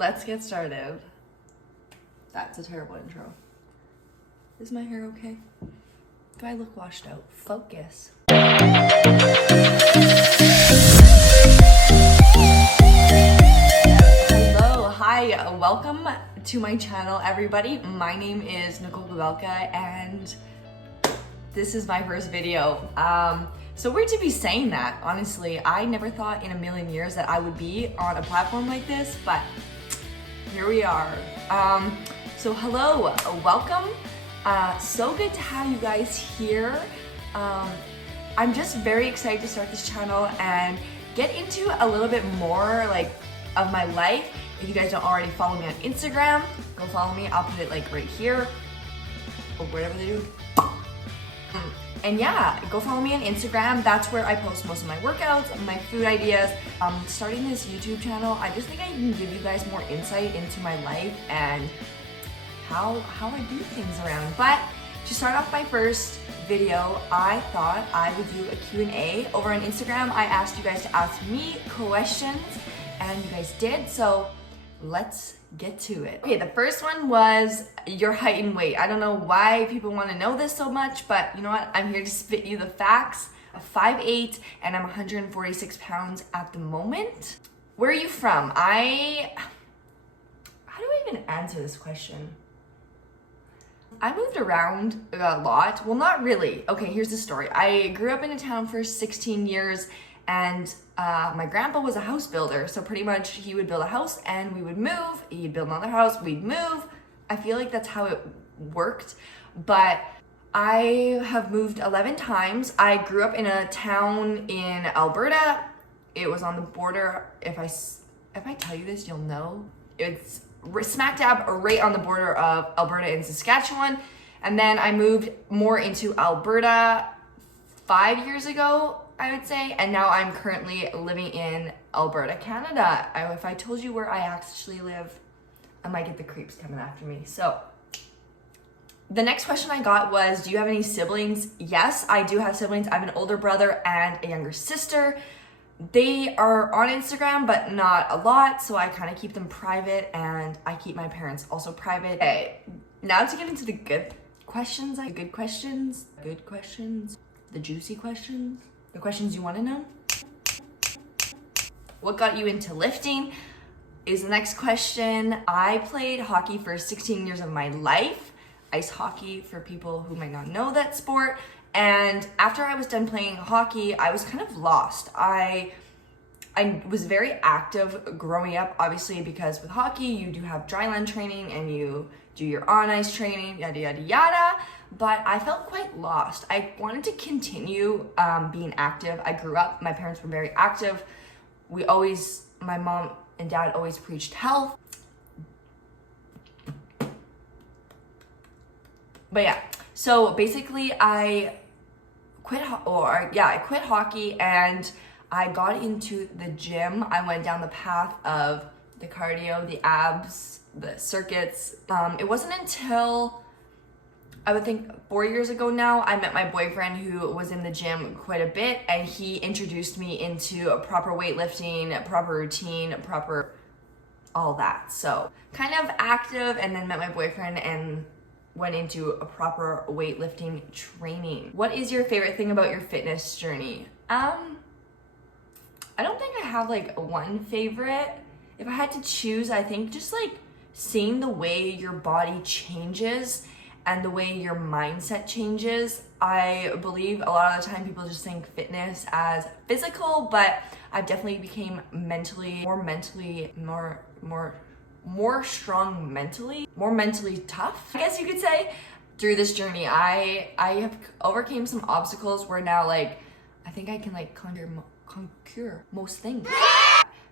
Let's get started. That's a terrible intro. Is my hair okay? Do I look washed out? Focus. Hello, hi, welcome to my channel, everybody. My name is Nicole Gabelka, and this is my first video. So weird to be saying that, honestly. I never thought in a million years that I would be on a platform like this, but here we are. So hello, welcome. So good to have you guys here. I'm just very excited to start this channel and get into a little bit more like of my life. If you guys don't already follow me on Instagram, go follow me. I'll put it like right here or whatever they do. And yeah, go follow me on Instagram. That's where I post most of my workouts, my food ideas. Starting this YouTube channel, I just think I can give you guys more insight into my life and how I do things around. But to start off my first video, I thought I would do a Q&A over on Instagram. I asked you guys to ask me questions and you guys did, so let's get to it. Okay, the first one was your height and weight. I don't know why people want to know this so much, but you know what? I'm here to spit you the facts. I'm 5'8" and I'm 146 pounds at the moment. Where are you from? How do I even answer this question? I moved around a lot. Well, not really. Okay, here's the story. I grew up in a town for 16 years and my grandpa was a house builder. So pretty much he would build a house and we would move. He'd build another house, we'd move. I feel like that's how it worked. But I have moved 11 times. I grew up in a town in Alberta. It was on the border. If I tell you this, you'll know. It's smack dab right on the border of Alberta and Saskatchewan. And then I moved more into Alberta 5 years ago, I would say. And now I'm currently living in Alberta, Canada. If I told you where I actually live, I might get the creeps coming after me. So the next question I got was, do you have any siblings? Yes, I do have siblings. I have an older brother and a younger sister. They are on Instagram, but not a lot, so I kind of keep them private, and I keep my parents also private. Okay, now to get into the good questions, the juicy questions, the questions you want to know. What got you into lifting is the next question. I played hockey for 16 years of my life. Ice hockey, for people who might not know that sport. And after I was done playing hockey, I was kind of lost. I was very active growing up, obviously, because with hockey, you do have dry land training and you do your on ice training, yada, yada, yada. But I felt quite lost. I wanted to continue being active. I grew up, my parents were very active. My mom and dad always preached health. But yeah, so basically I quit hockey and I got into the gym. I went down the path of the cardio, the abs, the circuits. It wasn't until I would think 4 years ago now, I met my boyfriend who was in the gym quite a bit, and he introduced me into a proper weightlifting, a proper routine, proper all that. So kind of active, and then met my boyfriend and went into a proper weightlifting training. What is your favorite thing about your fitness journey? I don't think I have like one favorite. If I had to choose, I think just like seeing the way your body changes and the way your mindset changes. I believe a lot of the time people just think fitness as physical, but I've definitely became more strong mentally, more mentally tough, I guess you could say. Through this journey, I have overcame some obstacles where now like I think I can like conquer most things.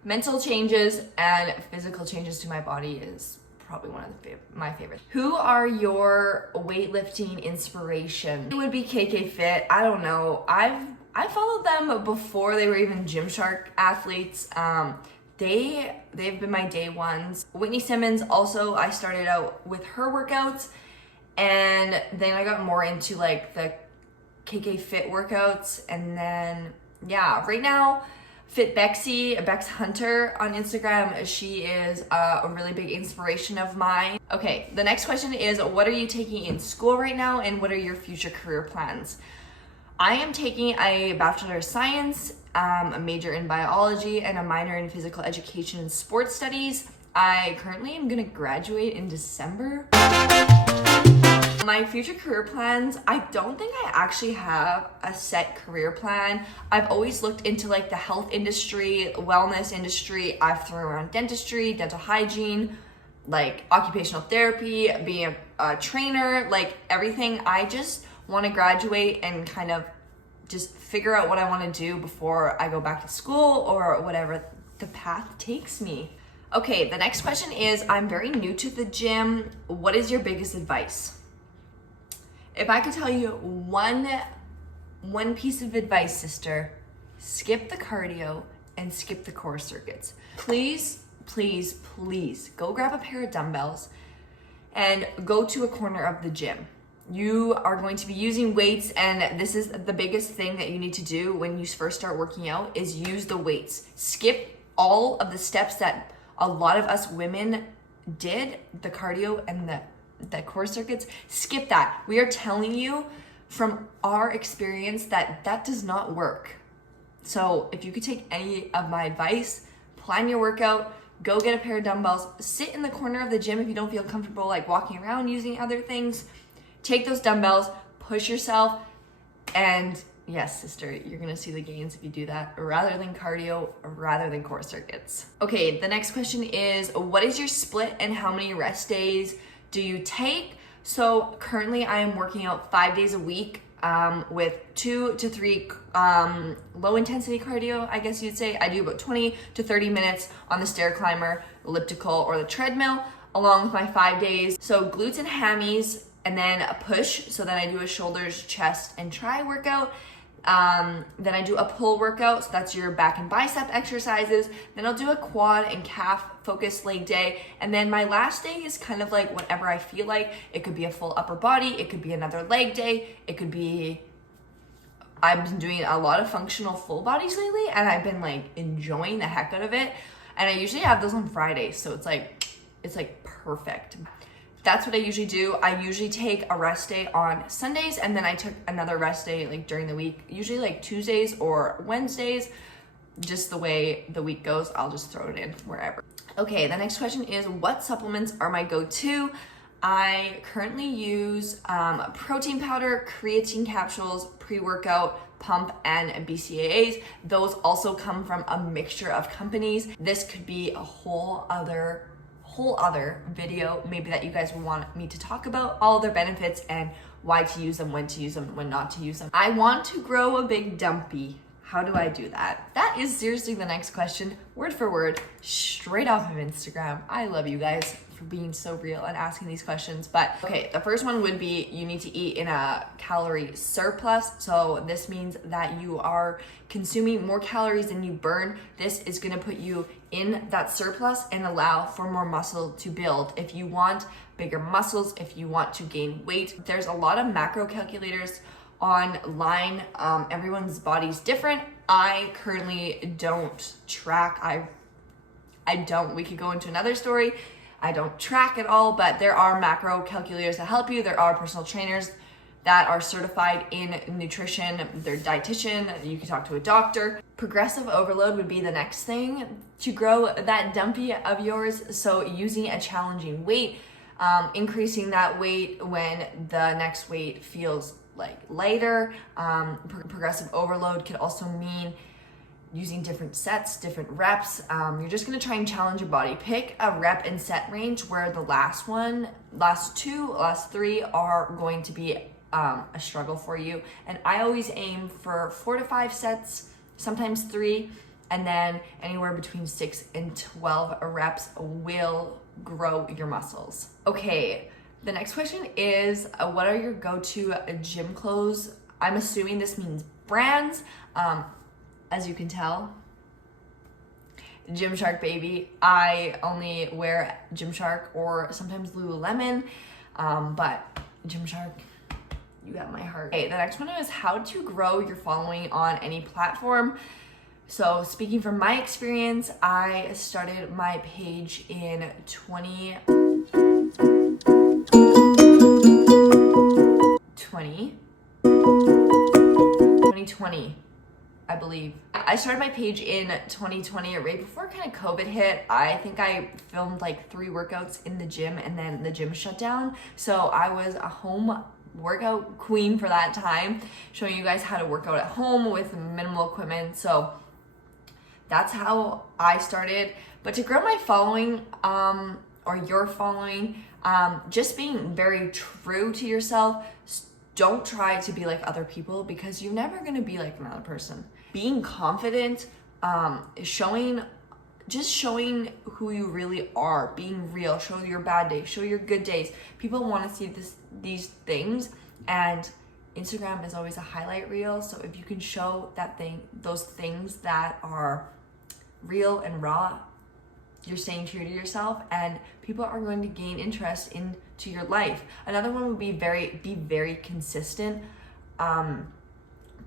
Mental changes and physical changes to my body is probably one of my favorites. Who are your weightlifting inspiration? It would be KK Fit. I don't know. I followed them before they were even Gymshark athletes. They've been my day ones. Whitney Simmons also, I started out with her workouts, and then I got more into like the KK Fit workouts, and then yeah, right now Fit Bexy, Beth Hunter on Instagram. She is a really big inspiration of mine. Okay, the next question is, what are you taking in school right now and what are your future career plans? I am taking a Bachelor of Science, a major in biology, and a minor in physical education and sports studies. I currently am gonna graduate in December. My future career plans, I don't think I actually have a set career plan. I've always looked into like the health industry, wellness industry. I've thrown around dentistry, dental hygiene, like occupational therapy, being a trainer, like everything. I just want to graduate and kind of just figure out what I want to do before I go back to school or whatever the path takes me. Okay, the next question is, I'm very new to the gym. What is your biggest advice? If I could tell you one piece of advice, sister, skip the cardio and skip the core circuits. Please, please, please go grab a pair of dumbbells and go to a corner of the gym. You are going to be using weights, and this is the biggest thing that you need to do when you first start working out is use the weights. Skip all of the steps that a lot of us women did, the cardio and the core circuits. Skip that. We are telling you from our experience that that does not work. So if you could take any of my advice, plan your workout, go get a pair of dumbbells, sit in the corner of the gym if you don't feel comfortable like walking around using other things. Take those dumbbells, push yourself, and yes, sister, you're gonna see the gains if you do that, rather than cardio, rather than core circuits. Okay, the next question is, what is your split and how many rest days do you take? So currently I am working out 5 days a week with 2 to 3 low intensity cardio, I guess you'd say. I do about 20 to 30 minutes on the stair climber, elliptical, or the treadmill, along with my 5 days. So glutes and hammies, and then a push. So then I do a shoulders, chest, and tri workout. Then I do a pull workout, so that's your back and bicep exercises. Then I'll do a quad and calf focused leg day. And then my last day is kind of like whatever I feel like. It could be a full upper body, it could be another leg day, it could be, I've been doing a lot of functional full bodies lately and I've been like enjoying the heck out of it. And I usually have those on Fridays, so it's like perfect. That's what I usually do. I usually take a rest day on Sundays, and then I took another rest day like during the week, usually like Tuesdays or Wednesdays. Just the way the week goes, I'll just throw it in wherever. Okay, the next question is, what supplements are my go-to? I currently use protein powder, creatine capsules, pre-workout, pump, and BCAAs. Those also come from a mixture of companies. This could be a whole other video maybe that you guys will want me to talk about all their benefits and why to use them, when to use them, when not to use them. I want to grow a big dumpy. How do I do that? That is seriously the next question, word for word, straight off of Instagram. I love you guys for being so real and asking these questions. But okay, the first one would be, you need to eat in a calorie surplus. So this means that you are consuming more calories than you burn. This is gonna put you in that surplus and allow for more muscle to build. If you want bigger muscles, if you want to gain weight, there's a lot of macro calculators online. Everyone's body's different. I currently don't track. I don't. We could go into another story. I don't track at all, but there are macro calculators that help you. There are personal trainers that are certified in nutrition. They're dietitian. You can talk to a doctor. Progressive overload would be the next thing to grow that dumpy of yours. So using a challenging weight, increasing that weight when the next weight feels like lighter. Progressive overload could also mean using different sets, different reps. You're just gonna try and challenge your body. Pick a rep and set range where the last three are going to be a struggle for you. And I always aim for 4 to 5 sets, sometimes 3, and then anywhere between 6 and 12 reps will grow your muscles. Okay, the next question is, what are your go-to gym clothes? I'm assuming this means brands. As you can tell, Gymshark baby. I only wear Gymshark or sometimes Lululemon, but Gymshark, you got my heart. Okay, the next one is how to grow your following on any platform. So speaking from my experience, I started my page in 2020, I believe. I started my page in 2020, right before kind of COVID hit. I think I filmed like 3 workouts in the gym and then the gym shut down. So I was a home workout queen for that time, showing you guys how to work out at home with minimal equipment. So that's how I started. But to grow my following, or your following, just being very true to yourself. Don't try to be like other people, because you're never gonna be like another person. Being confident, showing who you really are, being real, show your bad days, show your good days. People wanna see these things, and Instagram is always a highlight reel. So if you can show those things that are real and raw, you're staying true to yourself, and people are going to gain interest into your life. Another one would be very consistent. Have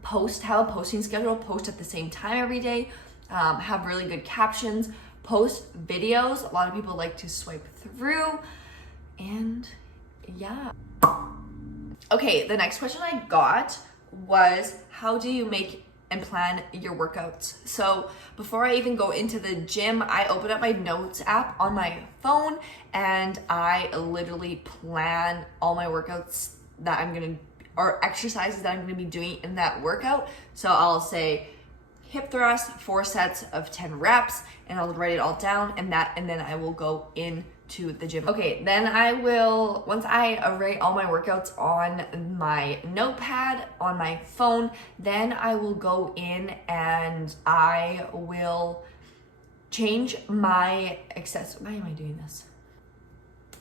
a posting schedule, post at the same time every day, have really good captions, post videos. A lot of people like to swipe through, and yeah. Okay, the next question I got was, how do you make and plan your workouts? So before I even go into the gym, I open up my notes app on my phone, and I literally plan all my workouts that or exercises that I'm gonna be doing in that workout. So I'll say hip thrust, 4 sets of 10 reps, and I'll write it all down, and then I will go into the gym. Okay, then once I write all my workouts on my notepad on my phone, then I will go in and I will change my why am I doing this?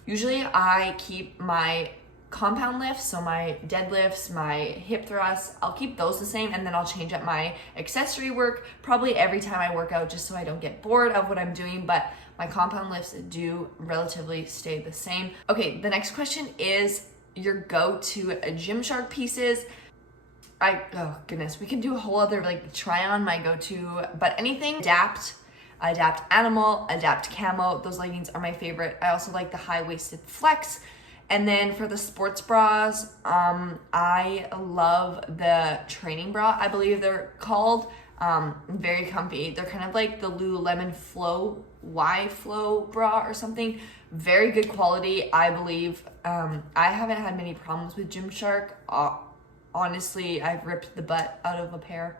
Usually I keep my compound lifts, so my deadlifts, my hip thrusts, I'll keep those the same, and then I'll change up my accessory work probably every time I work out, just so I don't get bored of what I'm doing, but my compound lifts do relatively stay the same. Okay, the next question is your go-to Gymshark pieces. Oh goodness, we can do a whole other try on my go-to, but anything adapt animal, adapt camo, those leggings are my favorite. I also like the high-waisted flex. And then for the sports bras, I love the training bra, I believe they're called. Very comfy. They're kind of like the Lululemon Y Flow bra or something. Very good quality, I believe. I haven't had many problems with Gymshark. Honestly, I've ripped the butt out of a pair,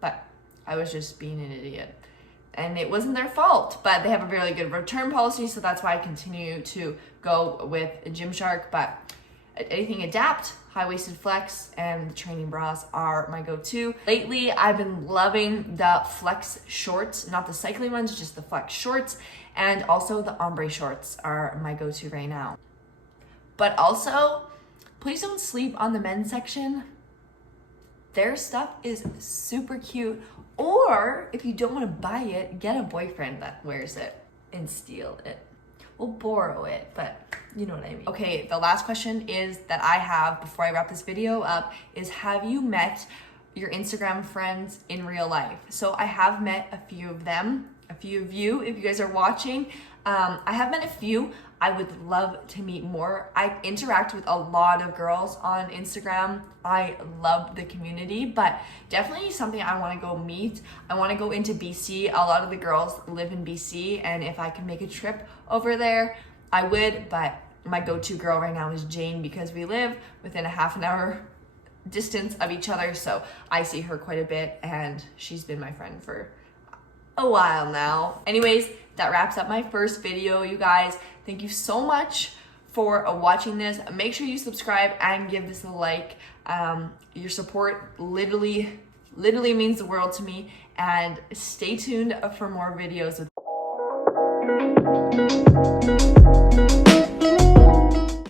but I was just being an idiot. And it wasn't their fault, but they have a really good return policy, so that's why I continue to go with Gymshark. But anything adapt, high-waisted flex, and the training bras are my go-to. Lately, I've been loving the flex shorts, not the cycling ones, just the flex shorts, and also the ombre shorts are my go-to right now. But also, please don't sleep on the men's section. Their stuff is super cute. Or if you don't want to buy it, get a boyfriend that wears it and steal it. We'll borrow it, but you know what I mean. Okay, the last question is that I have before I wrap this video up is, have you met your Instagram friends in real life? So I have met a few of them, a few of you, if you guys are watching. I have met a few. I would love to meet more. I interact with a lot of girls on Instagram. I love the community, but definitely something I want to go meet. I want to go into BC. A lot of the girls live in BC, and if I can make a trip over there, I would, but my go-to girl right now is Jane, because we live within a half an hour distance of each other, so I see her quite a bit, and she's been my friend for a while now. Anyways, that wraps up my first video, you guys. Thank you so much for watching this. Make sure you subscribe and give this a like. Your support literally means the world to me, and stay tuned for more videos with